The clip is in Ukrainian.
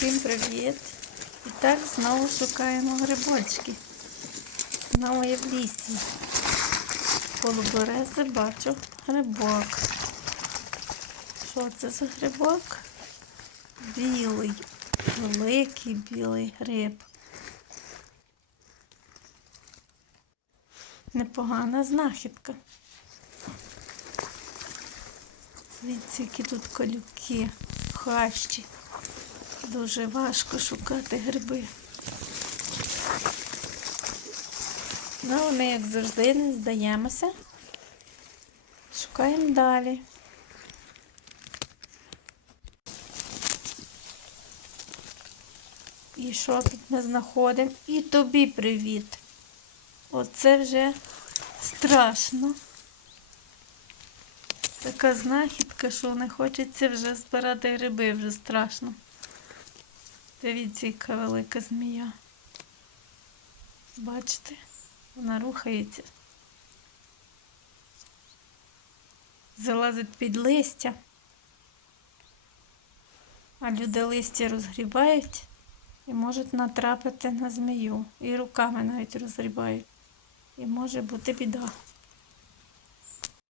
Всім привіт! І так знову шукаємо грибочки. Знову я в лісі. Коло берези бачу грибок. Що це за грибок? Білий, великий білий гриб. Непогана знахідка. Дивіться, які тут колюки, хащі. Дуже важко шукати гриби. Ну, ми, як завжди, не здаємося. Шукаємо далі. І що тут ми знаходимо? І тобі привіт. Оце вже страшно. Така знахідка, що не хочеться вже збирати гриби, вже страшно. Дивіться, яка велика змія. Бачите, вона рухається. Залазить під листя. А люди листя розгрібають і можуть натрапити на змію. І руками навіть розгрібають. І може бути біда.